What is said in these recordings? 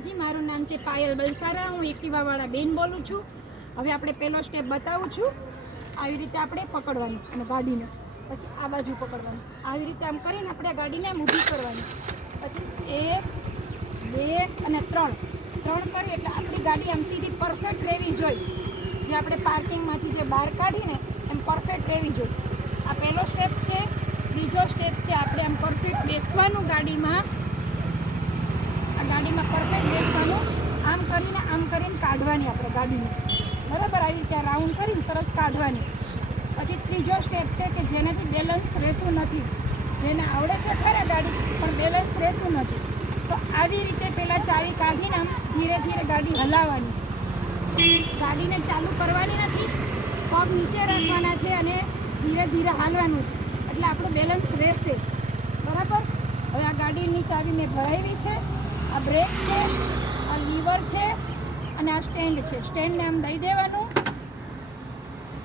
માતાજી, મારું નામ છે પાયલ બલસારા, હું એક્ટિવાવાળા બેન બોલું છું। હવે આપણે પહેલો સ્ટેપ બતાવું છું। આવી રીતે આપણે પકડવાની અને ગાડીને પછી આ બાજુ પકડવાની, આવી રીતે આમ કરીને આપણે ગાડીને આમ ઊભી કરવાની, પછી 1 2 અને 3 કરી એટલે આપણી ગાડી આમ સીધી પરફેક્ટ રહેવી જોઈએ, જે આપણે પાર્કિંગમાંથી જે બહાર કાઢીને એમ પરફેક્ટ રહેવી જોઈએ। આ પહેલો સ્ટેપ છે। બીજો સ્ટેપ છે આપણે આમ પરફેક્ટ બેસવાનું ગાડીમાં, આ ગાડીમાં પરફેક્ટ બેસવાનું, આમ કરીને કાઢવાની આપણે ગાડીને, બરાબર આવી રીતે રાઉન્ડ કરીને સરસ કાઢવાની। પછી ત્રીજો સ્ટેપ છે કે જેનાથી બેલેન્સ રહેતું નથી, જેને આવડે છે ખરા ગાડી પણ બેલેન્સ રહેતું નથી, તો આવી રીતે પહેલાં ચાવી કાઢીને આમ ધીરે ધીરે ગાડી હલાવવાની, ગાડીને ચાલુ કરવાની નથી, પગ નીચે રાખવાના છે અને ધીરે ધીરે હાલવાનું છે, એટલે આપણું બેલેન્સ રહેશે, બરાબર। હવે આ ગાડીની ચાવી મેં ભરાવી છે, આ બ્રેક છે, આ લીવર છે અને આ સ્ટેન્ડ છે, સ્ટેન્ડને આમ દઈ દેવાનું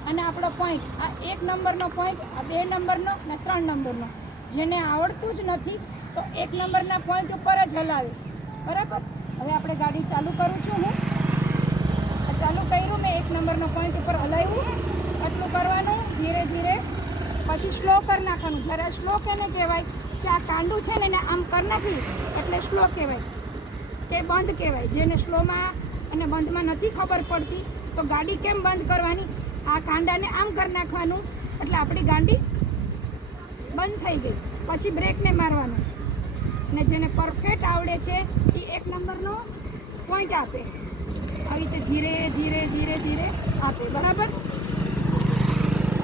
અને આપણો પોઈન્ટ, આ 1 નંબરનો પોઈન્ટ, આ 2 નંબરનો અને 3 નંબરનો, જેને આવડતું જ નથી તો 1 નંબરના પોઈન્ટ ઉપર જ હલાવે, બરાબર। હવે આપણે ગાડી ચાલુ કરું છું હું, ચાલુ કર્યું મેં, 1 નંબરનો પોઈન્ટ ઉપર હલાવ્યું, આટલું કરવાનું ધીરે ધીરે, પછી સ્લો કરી નાખવાનું। જ્યારે સ્લો કેને કહેવાય કે આ કાંડું છે ને એને આમ કરી નાખી એટલે સ્લો કહેવાય કે બંધ કહેવાય। જેને સ્લોમાં અને બંધમાં નથી ખબર પડતી તો ગાડી કેમ બંધ કરવાની, આ કાંડાને આમ કરી નાખવાનું એટલે આપણી ગાડી બંધ થઈ ગઈ। પછી બ્રેકને મારવાનું, અને જેને પરફેક્ટ આવડે છે એ 1 નંબરનો પોઈન્ટ આપે, આવી રીતે ધીરે ધીરે ધીરે ધીરે આપે, બરાબર।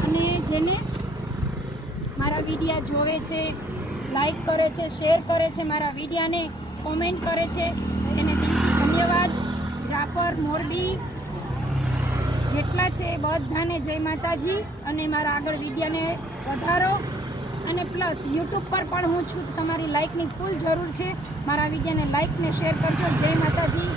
અને જેને મારા વિડીયા જોવે છે, લાઈક કરે છે, શેર કરે છે, મારા વિડીયાને કોમેન્ટ કરે છે, એને ધન્યવાદ। રાપર, મોરબી જેટલા છે એ બધાને જય માતાજી, અને મારા આગળ વિડીયાને વધારો, અને પ્લસ યુટ્યુબ પર પણ હું છું, તમારી લાઈકની ફૂલ જરૂર છે, મારા વિડીયાને લાઈક ને શેર કરજો। જય માતાજી।